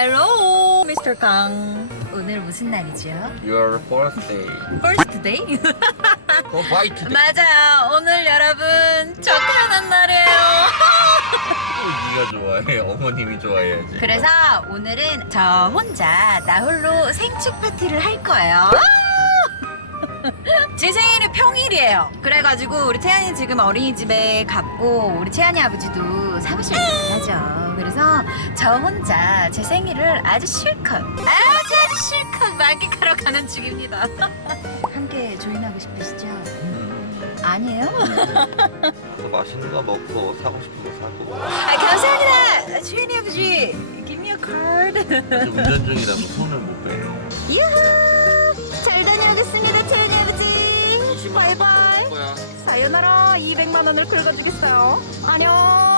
Hello, Mr. 강. 오늘 무슨 날이죠? Your birthday. First day? 어, 화이트. 맞아요. 오늘 여러분 저 태어난 날이에요. 네가 좋아해. 어머님이 좋아해야지. 그래서 오늘은 저 혼자 나 홀로 생축 파티를 할 거예요. 제 생일이 평일이에요. 그래가지고 우리 채연이 지금 어린이집에 갔고 우리 채연이 아버지도 사무실에 가야죠. 그래서 저 혼자 제 생일을 아주 실컷 아주 아주 실컷 만끽하러 가는 중입니다. 함께 조인하고 싶으시죠? 음, 아니에요? 가서 맛있는 거 먹고 사고 싶은 거 사고. 아, 감사합니다. 채연이 아버지, give me a card. 운전 중이라서 손을 못 빼. 유후! 잘 다녀오겠습니다, 채연이 아버지. 바이바이. 사요나라 200만 원을 긁어주겠어요. 안녕.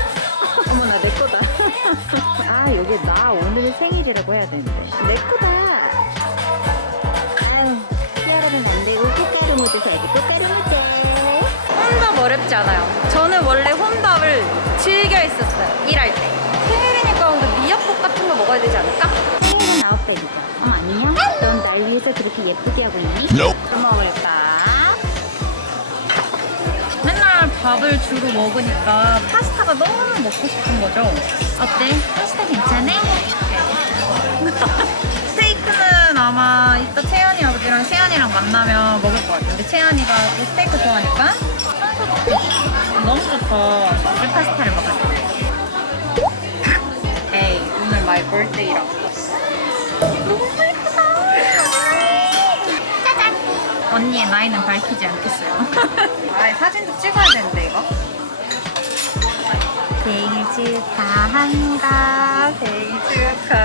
오늘 생일이라고 해야 되는데 내 거다. 아유 피아로는 안 되고 꽃가루 묻어서 여기 꽃가루 묻어. 혼밥 어렵지 않아요. 저는 원래 혼밥을 즐겨 했었어요. 일할 때. 생일이니까 오늘 미역국 같은 거 먹어야 되지 않을까? 생일은 아홉 살이다. 어, 안녕? 넌날 위해서 그렇게 예쁘게 하고 있니? 뭐 먹을까? 맨날 밥을 주로 먹으니까 파스타가 너무 먹고 싶은 거죠. 어때? 파스타 괜찮아? 스테이크는 아마 이따 채연이 아버지랑 채연이랑 만나면 먹을 것. 근데 채연이가 또 스테이크 좋아하니까 너무 좋다. 우리 파스타를 먹을 거예요. 에이, 오늘 마이 birthday라고. 너무 예쁘다. 언니의 나이는 밝히지 않겠어요. 아, 사진도 찍어야 되는데 이거. 생일 축하합니다. 생일 축하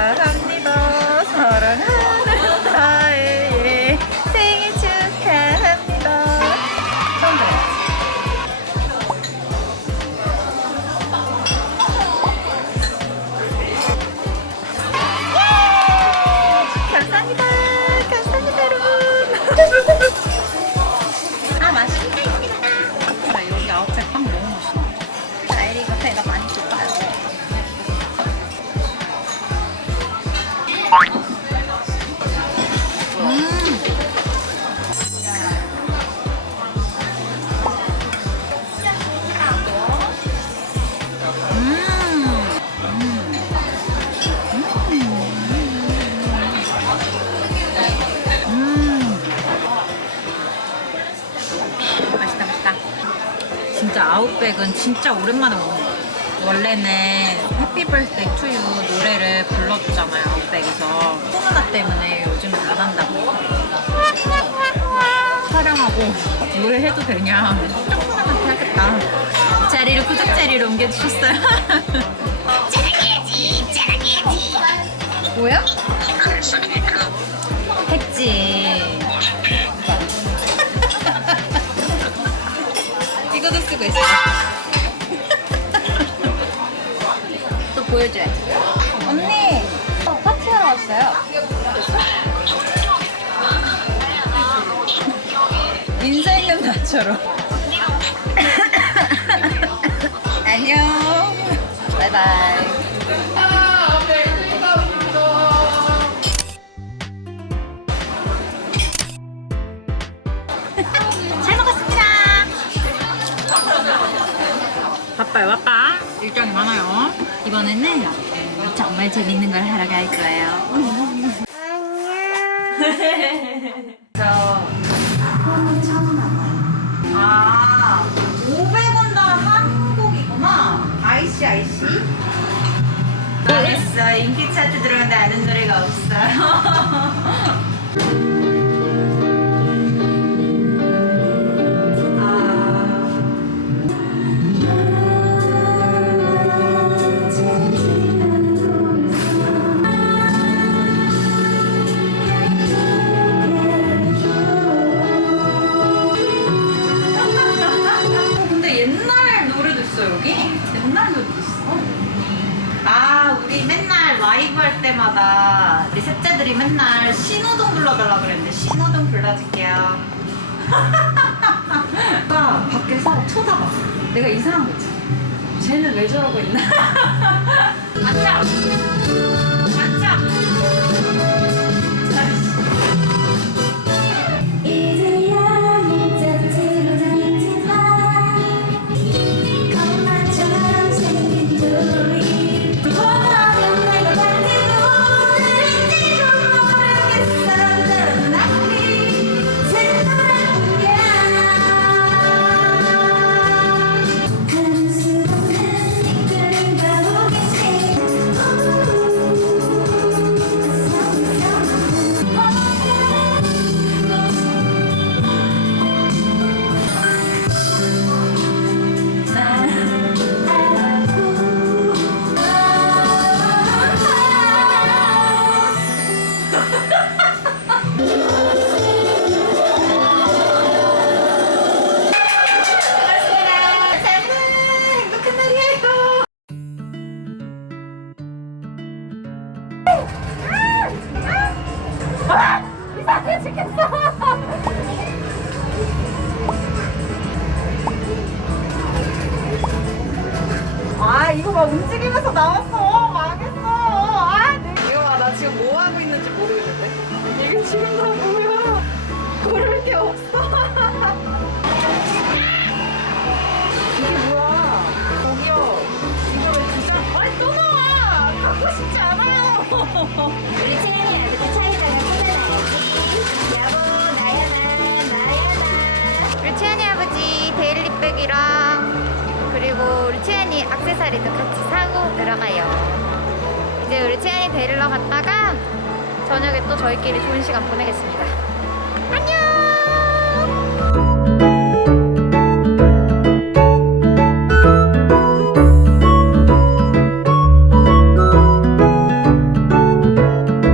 진짜 아웃백은 진짜 오랜만에 먹는 거야. 원래는 해피 벌스데이 투유 노래를 불러주잖아요 아웃백에서. 코로나 때문에 요즘 안 한다고. 촬영하고 노래 해도 되냐 조금만 해야겠다. 자리를 구독 자리로 옮겨주셨어요. 자랑해야지, 자랑해야지. 뭐야? 했지 보여줘야지 언니 어, 파티하러 왔어요 인사 있는 나처럼. 안녕. 바이바이. 잘 먹었습니다. 바빠요, 바빠. 일정이 많아요. 이번에는 정말 재밌는 걸 하러 갈 거예요. 저 처음 와봐요. 아, 500원 당 한국이구나. 아이씨, 아이씨. 알겠어. 인기 차트 들어오는데 아는 노래가 없어요. 때마다 우리 셋째들이 맨날 신호등 불러달라 그랬는데 신호등 불러줄게요. 가 밖에서 쳐다봐. 내가 이상한 거지 쟤는 왜 저러고 있나? 앉아 아 이거 막 움직이면서 나왔어. 망했어. 아 네. 이거 봐, 나 지금 뭐 하고 있는지 모르겠는데? 이게 지금 다 뭐야 고를 게 없어. 이게 뭐야? 저기요. 이거 왜 진짜. 아니 또 나와! 갖고 싶지 않아요. 우리 채연이 아버지 차에다가 채연이 아버지 데일리백이랑 그리고 채연이 악세사리도 같이 사고 들어가요. 이제 채연이 데리러 갔다가 저녁에 또 저희끼리 좋은 시간 보내겠습니다.